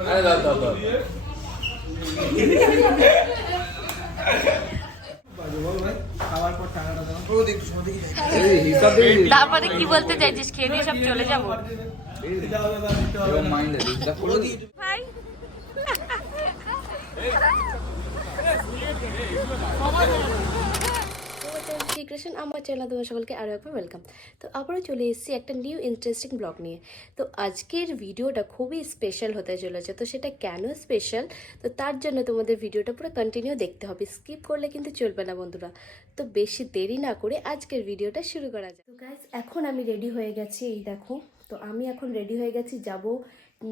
আরে দাও দাও দাও। এই হিসাব দিয়ে দিস। তারপরে কি বলতে চাইছিস? খেয়ে দিয়ে সব চলে যাব। মাইন্ডে হিসাব করে দিস। হাই শ্রীকৃষ্ণ আমার চ্যানেল তোমার সকলকে আরও একবার ওয়েলকাম তো আবারও চলে এসেছি একটা নিউ ইন্টারেস্টিং ব্লগ নিয়ে। তো আজকের ভিডিওটা খুবই স্পেশাল হতে চলেছে। তো সেটা কেন স্পেশাল তো তার জন্য তোমাদের ভিডিওটা পুরো কন্টিনিউ দেখতে হবে। স্কিপ করলে কিন্তু চলবে না বন্ধুরা। তো বেশি দেরি না করে আজকের ভিডিওটা শুরু করা যায় তো গাইজ এখন আমি রেডি হয়ে গেছি, এই দেখো। তো আমি এখন রেডি হয়ে গেছি যাব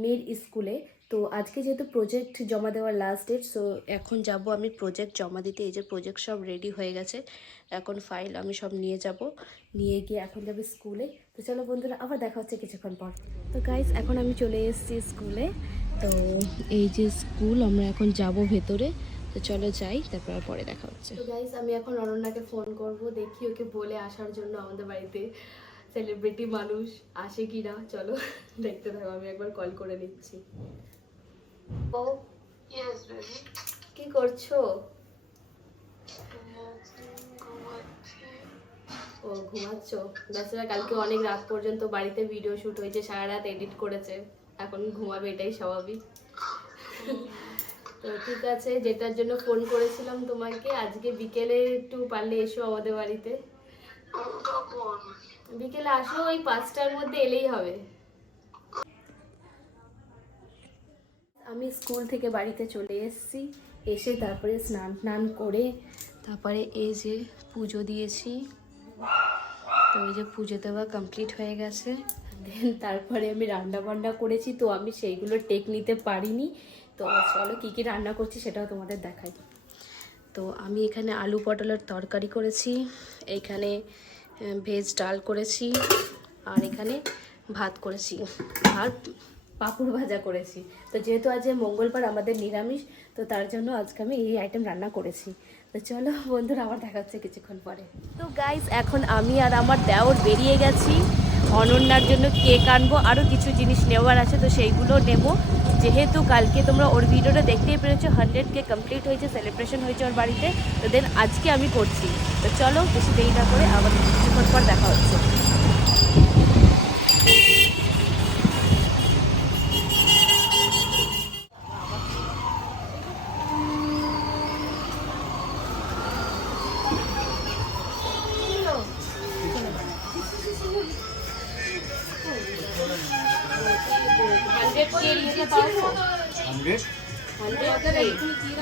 মেয়ের স্কুলে তো আজকে যেহেতু প্রজেক্ট জমা দেওয়ার লাস্ট ডেট সো এখন যাব আমি প্রজেক্ট জমা দিতে। এই যে প্রজেক্ট সব রেডি হয়ে গেছে। এখন ফাইল আমি সব নিয়ে যাব। নিয়ে গিয়ে এখন যাবে স্কুলে তো চলো বন্ধুরা আবার দেখা হচ্ছে কিছুক্ষণ পর। তো গাইজ এখন আমি চলে এসেছি স্কুলে তো এই যে স্কুল আমরা এখন যাব ভেতরে। তো চলো যাই তারপর আর পরে দেখা হচ্ছে। তো গাইজ আমি এখন অনন্যাকে ফোন করব দেখি ওকে বলে আসার জন্য আমাদের বাড়িতে সেলিব্রিটি মানুষ আসে কি না চলো দেখতে থাকো আমি একবার কল করে নিচ্ছি। ও baby. কি করছ? ও ঘুমাচ্ছ। তাছাড়া কালকে অনেক রাত পর্যন্ত বাড়িতে ভিডিও শুট হয়েছে সারা রাত এডিট করেছে। এখন ঘুমাবে এটাই স্বাভাবিক। তো ঠিক আছে, যেটার জন্য ফোন করেছিলাম তোমাকে, আজকে বিকেলে একটু পারলে এসো আমাদের বাড়িতে। বিকেলে আসো, ওই পাঁচটার মধ্যে এলেই হবে। আমি স্কুল থেকে বাড়িতে চলে এসেছি, এসে তারপরে স্নান টান করে, তারপরে এই যে পুজো দিয়েছি। তো এই যে পুজো দেওয়া কমপ্লিট হয়ে গেছে। দেন তারপরে আমি রান্না বান্না করেছি, তো আমি সেইগুলো টেক নিতে পারিনি। তো চলো কী কী রান্না করছি সেটাও তোমাদের দেখাই। তো আমি এখানে আলু পটলের তরকারি করেছি, এখানে ভেজ ডাল করেছি, আর এখানে ভাত করেছি, আর পাঁপড় ভাজা করেছি। তো যেহেতু আজ মঙ্গলবার আমাদের নিরামিষ, তো তার জন্য আজকে আমি এই আইটেম রান্না করেছি। তো চলো বন্ধুরা, আবার দেখা হচ্ছে কিছুক্ষণ পরে। তো গাইজ এখন আমি আর আমার দেওর বেরিয়ে গেছি। অনন্যার জন্য কেক আনব আরও কিছু জিনিস নেওয়ার আছে, তো সেইগুলো নেব। যেহেতু কালকে তোমরা ওর ভিডিওটা দেখতেই পেরেছ হান্ড্রেড কে কমপ্লিট হয়েছে সেলিব্রেশন হয়েছে ওর বাড়িতে, তো দেন আজকে আমি করছি। তো চলো, বেশি দেরি না করে আবার কিছুক্ষণ পর দেখা হচ্ছে।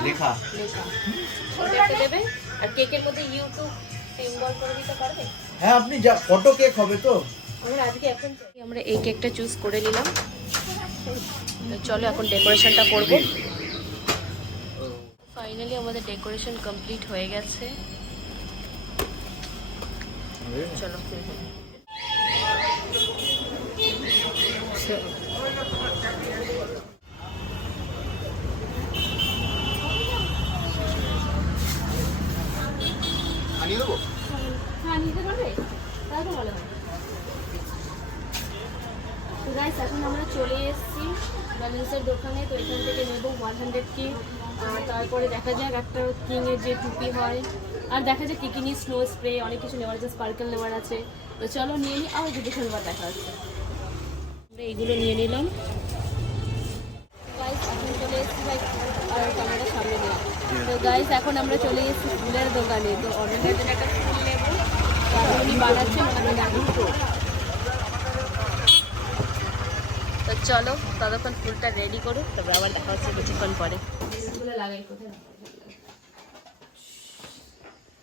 লিখে। দেবে আর কেকের মধ্যে ইউটিউব সিম্বল করে দিতে পারবে? হ্যাঁ আপনি যা ফটো কেক হবে তো। আমরা আজকে এখন আমরা এই কেকটা চুজ করে নিলাম। চলো এখন ডেকোরেশনটা করব। ফাইনালি আমাদের ডেকোরেশন কমপ্লিট হয়ে গেছে। চলো আনিয়ে দেবো হ্যাঁ নিতে পারবে তাহলে তো ভালো হয় তো গাইস এখন আমরা চলে এসেছি ব্যালেন্সের দোকানে তো এখান থেকে নেব ওয়ান হান্ড্রেড কি তারপরে দেখা যাক একটা কিংয়ের যে টুপি হয়। আর দেখা যাক কিকিনি স্নো স্প্রে অনেক কিছু নেওয়ার আছে স্পার্কেল নেওয়ার আছে। তো চলো নিয়ে নিই আবার যদি খেলবার দেখা হচ্ছে। আমরা এইগুলো নিয়ে নিলাম। আর ক্যামেরাটা সামনে নিয়ে তো গাইস এখন আমরা চলে এসেছি ফুলের দোকানে। তো অনেকের জন্য একটা ফুল নেব। উনি বানাচ্ছেন ওনাকে তো চলো ততক্ষণ ফুলটা রেডি করো তারপর আবার দেখা হচ্ছে কিছুক্ষণ পরে। লাগাই কোথায়?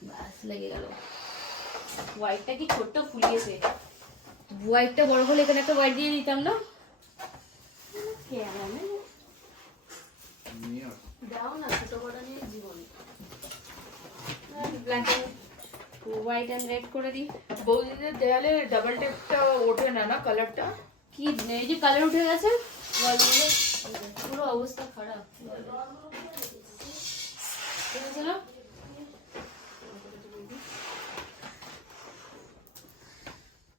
বাস লেগে গেল। হোয়াইটটা কি ছোট্ট ফুলিয়েছে? হোয়াইটটা বড় হলে এখানে একটা হোয়াইট দিয়ে দিতাম না? দাও না ছোট বড় নিয়ে জীবন। হোয়াইট অ্যান্ড রেড করে দিই। বৌদিদের দেয়ালে ডাবল টেপটা ওঠে না না কালারটা কি এই যে কালার উঠে গেছে? পুরো অবস্থা খারাপ।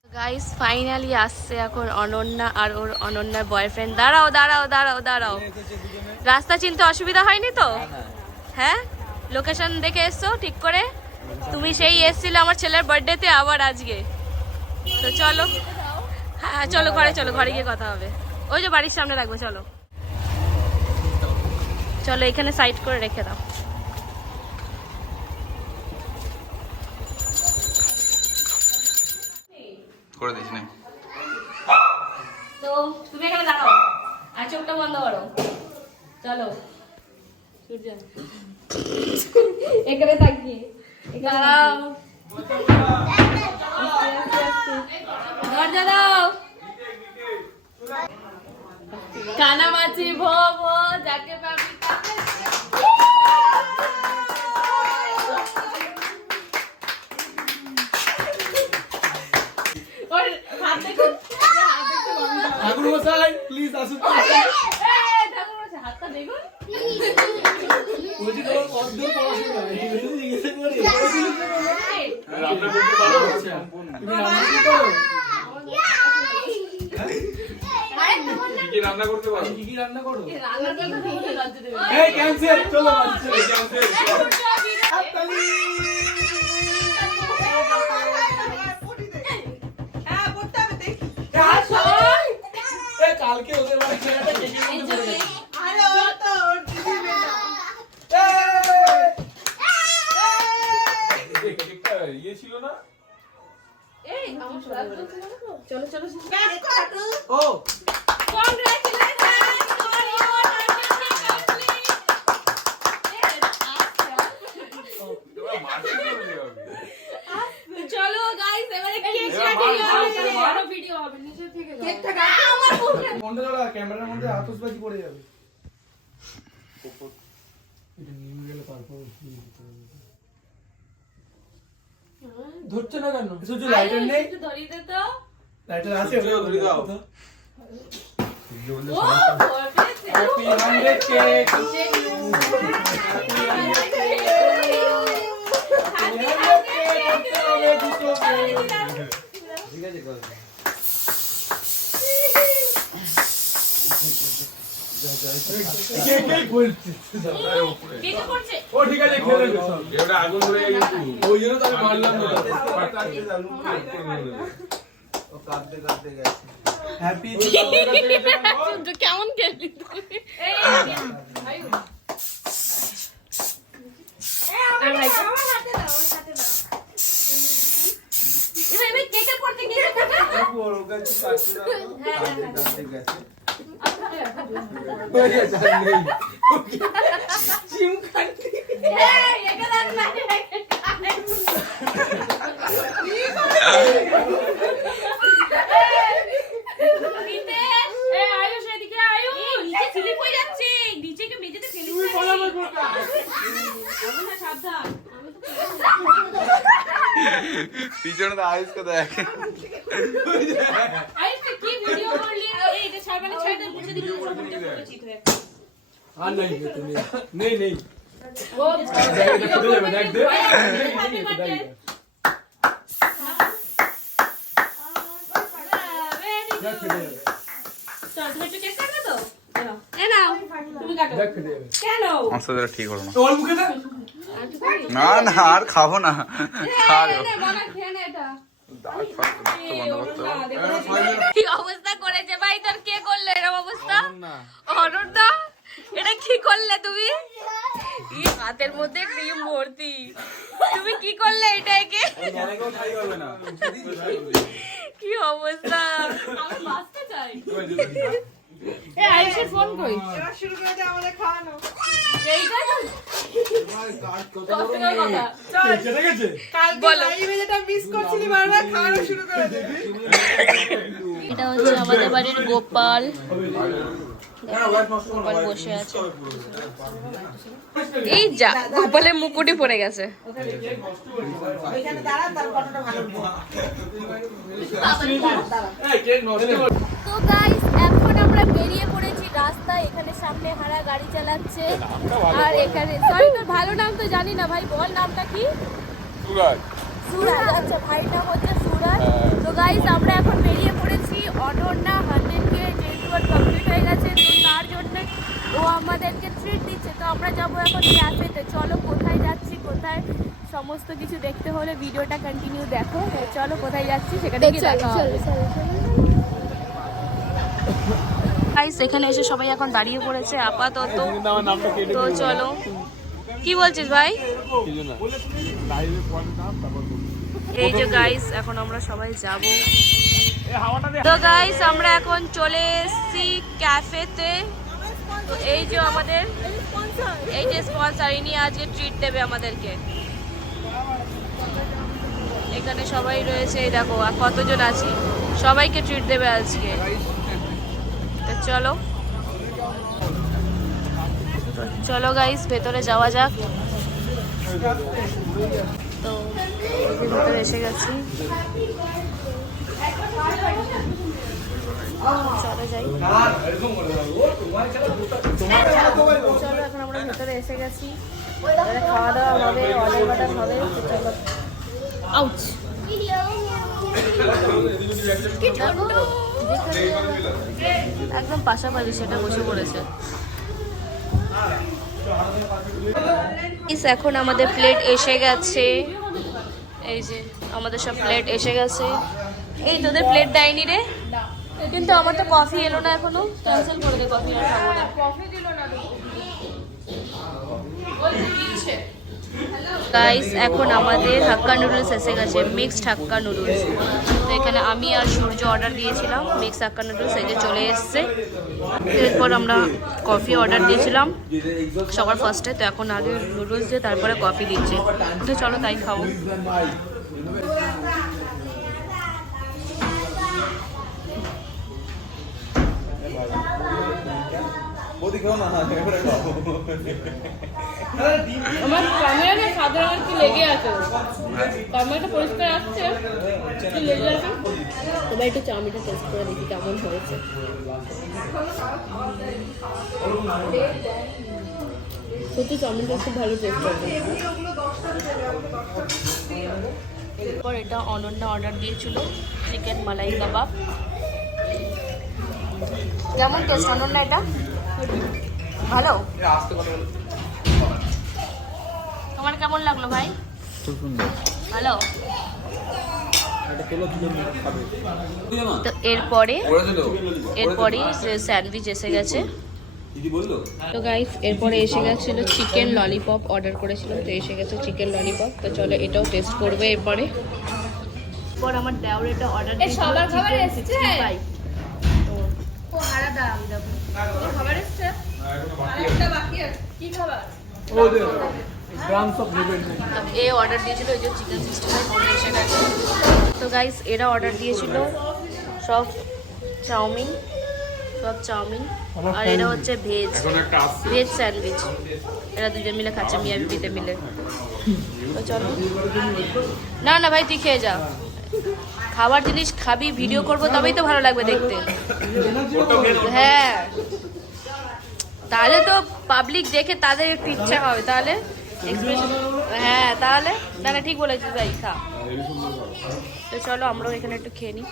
গাইস ফাইনালি আসছে এখন অনন্যা আর ওর অনন্যার বয়ফ্রেন্ড দাঁড়াও দাঁড়াও দাঁড়াও দাঁড়াও। রাস্তা চিনতে অসুবিধা হয়নি তো? হ্যাঁ? লোকেশন দেখে এসছো ঠিক করে? তুমি সেই এসছিলে আমার ছেলের বার্থডেতে আবার আজকে। তো চলো। হ্যাঁ চলো ঘরে চলো ঘরে গিয়ে কথা হবে। ওই যে বাড়ির সামনে রাখব চলো। চলো এখানে সাইড করে রেখে দাও। করে দিস না। তো তুমি এখানে দাঁড়াও আর চোখটা বন্ধ করো। চলো। সূর্য। এখানে থাকি দাঁড়াও আস্তে, আস্তে, আস্তে। দরজা দাও কানামাছি ভো ভো যাকে পাবি তাকে ওর হাত দেখো ঠাকুর মশাই প্লিজ আসুন। ঠাকুর মশাই, হাতটা দেখুন। বলছি তোমার কতদূর পড়াশোনা জিজ্ঞেস করি রান্না করতে পারো? তুমি রান্না কি করো কি কি রান্না করতে পারো। কি কি রান্না করো লজ্জা দেবে। এই ক্যান্সেল চলো এই যে আমাদের- কালকে ওদের বাড়ি এই ইয়ে ছিল না? এই, আমার? চলো চলো চলো। ও ক্যামেরার মধ্যে আতশবাজি পড়ে যাবে এটা নিয়ে গেলে তারপর ধরছে না কেন? শুধু লাইটার নেই? ধরিয়ে দে তো। লাইটার আছে সূর্য, ধরে দাও। বলছে কে কে করছে ও ঠিক আছে খেলে এটা আগুন ধরে কিন্তু ওই জন্য তো আমি মারলাম না হ্যাপি সূর্য কেমন খেললি তুই এই আয়ু পিছনে তো আয়ুষকে দেখ আয়ুষ কি ভিডিও করলি এই এটা ছাড়বানি ছাড়তে চিত হয়ে আর নাই তো নেই নেই ও দেখ দেখ দেখ দেখ ফেটে যাবে চল তুমি একটু কেক কাটবে তো এ নাও। এ নাও তুমি কাটো দেখ ফেটে যাবে কেন? ঠিক হলো না? না না আর খাব না। কি অবস্থা করেছে ভাই? তোর কে করলে এরকম অবস্থা? অনন্যা এটা কি করলে তুমি? ই হাতের মধ্যে ক্রিম ভর্তি। তুমি কি করলে এটা একে? কি অবস্থা? আমি বাঁচতে চাই। এ আয়ুষের ফোন কই? এবার শুরু করে আমাদের খাওয়ানো। এইটা এটা হচ্ছে আমাদের বাড়ির গোপাল। গোপাল বসে আছে। এই যা গোপালের মুকুটি পড়ে গেছে। ওইখানে দাঁড়া তার ফটোটা ভালো এই কেক নষ্ট কর তো গাইস এখন আমরা রাস্তায় এখানে সামনে হারা গাড়ি চালাচ্ছে। আর এখানে সরি তোর ভালো নাম তো জানি না ভাই বল নামটা কি? সুরাজ। আচ্ছা ভাইয়ের নাম হচ্ছে সুরাজ। তো গাইজ আমরা এখন বেরিয়ে পড়েছি অনন্যা হান্ড্রেডকে যেহেতু ওর কমপ্লিট হয়ে গেছে তো তার জন্য ও আমাদেরকে ট্রিট দিচ্ছে। তো আমরা যাব এখন ক্যাফেতে চলো কোথায় যাচ্ছি কোথায় সমস্ত কিছু দেখতে হলে ভিডিওটা কন্টিনিউ দেখো। চলো কোথায় যাচ্ছি সেখানে গিয়ে দেখা হবে। গাইস এখানে এসে সবাই এখন দাঁড়িয়ে পড়েছে আপাতত। তো চলো। কি বলছিস ভাই। এই যে গাইস এখন আমরা সবাই যাব। তো গাইস আমরা এখন চলে এসেছি ক্যাফেতে তো এই যে আমাদের এই যে স্পন্সর ইনি আজকে ট্রিট দেবে আমাদেরকে। এখানে সবাই রয়েছে এই দেখো আর কতজন আছি? সবাইকে ট্রিট দেবে আজকে। চলো চলো গাইস ভেতরে যাওয়া যাক তো ভেতরে এসে গেছি যাই চলো এখন আমরা ভেতরে এসে গেছি খাওয়া দাওয়া হবে অর্ডার হবে আউচ একদম পাশাপাশি সেটা বসে পড়েছে। এখন আমাদের প্লেট এসে গেছে। এই যে, আমাদের সব প্লেট এসে গেছে। এই তোদের প্লেট দেয়নি রে? কিন্তু আমার তো কফি এলো না এখনও। ক্যান্সেল করে দে কফি এখন আমাদের হাক্কা নুডলস এসে গেছে মিক্সড হাক্কা নুডলস এখানে আমি আর সূর্য অর্ডার দিয়েছিলাম। মিক্স আক্কা নুডলস এই যে চলে এসছে। এরপর আমরা কফি অর্ডার দিয়েছিলাম। সবার ফার্স্টে তো এখন আগে নুডলস দিয়ে তারপরে কফি দিচ্ছে। তো চলো তাই খাব। খাও না? এবারে খাও। আমার ক্যামেরাটা সাদা রঙের কি লেগে আছে? ক্যামেরাটা পরিষ্কার আসছে কি লেগে আছে? এবার একটু চাউমিনটা টেস্ট করে দেখি কেমন হয়েছে। সত্যি চাউমিনটা খুব ভালো টেস্ট হয়েছে এরপর এটা অনন্য অর্ডার দিয়েছিল চিকেন মালাই কাবাব কেমন টেস্ট অনন্য এটা? ভালো? আসতে তোমার কেমন লাগল ভাই? খুব সুন্দর। ভালো? তো এরপরে এরপরে স্যান্ডউইচ এসে গেছে। তো গাইস এরপরে এসে গেছিল চিকেন ললিপপ অর্ডার করেছিলাম তো এসে গেছে চিকেন ললিপপ তো চলো এটাও টেস্ট করবে এরপরে। এরপর আমার দেওয়ার এটা অর্ডার সবার খাবার এসেছে? তো ও আলাদা খাবার এসছে আরেকটা বাকি আছে কি খাবার ও দে গ্রামস অফ নেবেন তো এ অর্ডার দিয়েছিল ওই যে চিকেন সিক্সটি ফাইভ এসে গেছে তো গাইস এরা অর্ডার দিয়েছিল সব চাউমিন সব চাউমিন। আর এটা হচ্ছে ভেজ ভেজ স্যান্ডউইচ এরা দুজন মিলে খাচ্ছে মিয়া বিপিতে মিলে। তো চলো। না না ভাই তুই খেয়ে যা। খাবার জিনিস খাবি ভিডিও করব তবেই তো ভালো লাগবে দেখতে। হ্যাঁ। তাহলে তো পাবলিক দেখে তাদের একটু ইচ্ছা হবে, তাহলে হ্যাঁ তাহলে? না ঠিক বলেছিস ভাই খা তো চলো আমরাও এখানে একটু খেয়ে নিই।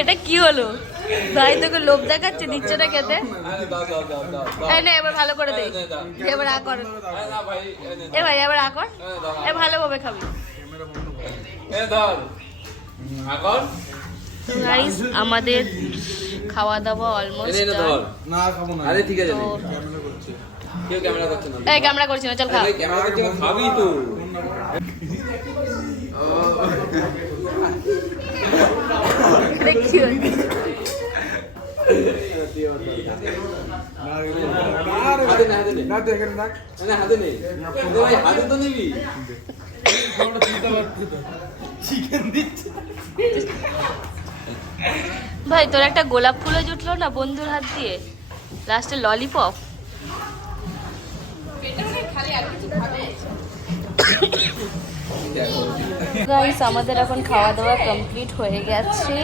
এটা কি হলো? ভাই তোকে লোভ দেখাচ্ছে দিচ্ছে না খেতে? আরে দাও দাও দাও দাও এই নে এবার ভালো করে দে এবার আ কর। আরে না ভাই এ ভাই এবার আ কর। এ ভালোভাবে খাবি। আমাদের খাওয়া দাওয়া অলমোস্ট না খাব না। আরে ঠিক আছে কেউ ক্যামেরা করছে না। এই ক্যামেরা করছি না চল খা। ক্যামেরা করছে খাবি তো। কি ভাই, তোর একটা গোলাপ ফুলও জুটলো না বন্ধুর হাত দিয়ে? লাস্টে ললিপপ আমাদের এখন খাওয়া দাওয়া কমপ্লিট হয়ে গেছে।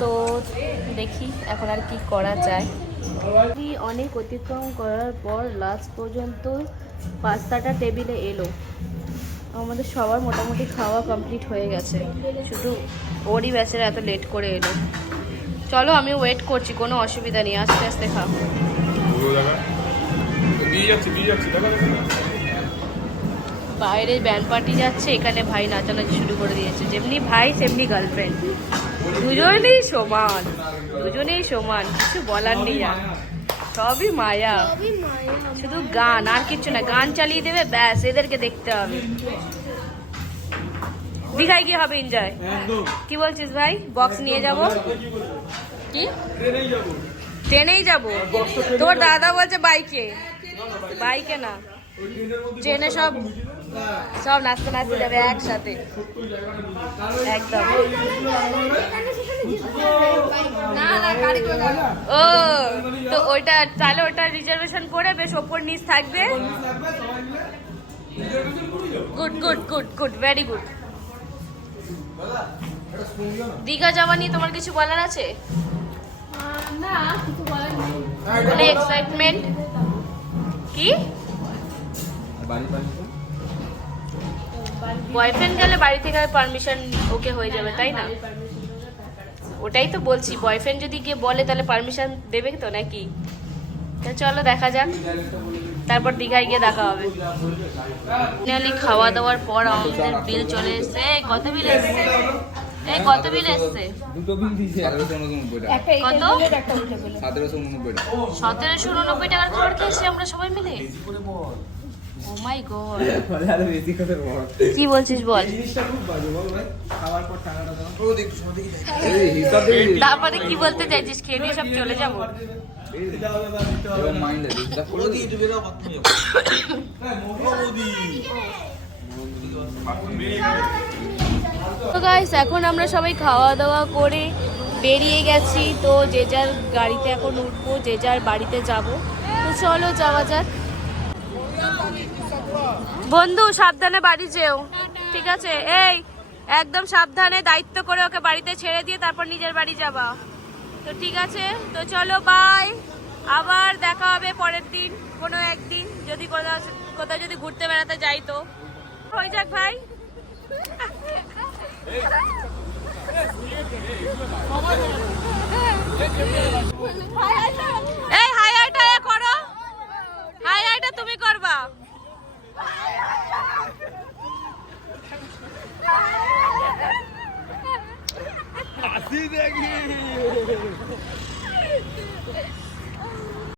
তো দেখি এখন আর কি করা যায়। অনেক অতিক্রম করার পর লাস্ট পর্যন্ত পাস্তাটা টেবিলে এলো। আমাদের সবার মোটামুটি খাওয়া কমপ্লিট হয়ে গেছে। শুধু ওরই ব্যাচেরা এত লেট করে এলো। চলো আমি ওয়েট করছি কোনো অসুবিধা নেই আস্তে আস্তে খাও। যাচ্ছে বাইরে ব্যান্ড পার্টি যাচ্ছে এখানে ভাই নাচানাচি শুরু করে দিয়েছে। যেমনি ভাই তেমনি গার্লফ্রেন্ড দুজনেই সমান দুজনেই সমান কিছু বলার নেই আর। সবই মায়া। শুধু গান আর কিছু না গান চালিয়ে দেবে ব্যাস এদেরকে দেখতে হবে। দীঘায় গিয়ে হবে এনজয়। কি বলছিস ভাই? বক্স নিয়ে যাব? কি ট্রেনেই যাব। যাব? তোর দাদা বলছে বাইকে। বাইকে না। ট্রেনে সব সব নাচতে নাচতে যাবে একসাথে। একদম। ও তো ওইটা তাহলে ওটা রিজার্ভেশন করে বেশ ওপর নিচ থাকবে। Good good good good very good Digha যাওয়া নিয়ে তোমার কিছু বলার আছে? না কিছু বলার নেই। এক্সাইটমেন্ট কি? বয়ফ্রেন্ড গেলে বাড়ি থেকে পারমিশন ওকে হয়ে যাবে তাই না? ওটাই তো বলছি বয়ফ্রেন্ড যদি গিয়ে বলে তাহলে পারমিশন দেবে তো নাকি? তা চলো দেখা যাক। তারপর দীঘায় গিয়ে দেখা হবে। ফাইনালি খাওয়া দাওয়ার পর আমাদের বিল চলে এসছে। কত বিল এসছে? এই কত বিল এসছে? দুটো বিল দিয়েছে টাকা। কত? টাকা। টাকার খাবার খেয়েছি আমরা সবাই মিলে? ও মাই গড আরও বেশি করে বড় কি বলছিস বল? জিনিসটা খুব বাজে বল ভাই। খাওয়ার পর টাকাটা দাও। এই হিসাব দিয়ে দিই। তারপরে কি বলতে চাইছিস? খেয়ে দিয়ে সব চলে যাব। তো গাইস এখন আমরা সবাই খাওয়া দাওয়া করে বেরিয়ে গেছি। তো যে যার গাড়িতে এখন উঠবো যে যার বাড়িতে যাব। তো চলো যাওয়া যাক। বন্ধু, সাবধানে বাড়ি যেও। ঠিক আছে? এই, একদম সাবধানে দায়িত্ব করে ওকে বাড়িতে ছেড়ে দিয়ে তারপর নিজের বাড়ি যাবা। তো ঠিক আছে? তো চলো বাই আবার দেখা হবে পরের দিন, কোনো একদিন। যদি কোথাও কোথাও যদি ঘুরতে বেড়াতে যাই তো। হয়ে যাক, ভাই। এই হাই হাইটা করো। হাই হাইটা তুমি করবা হাসি দেখি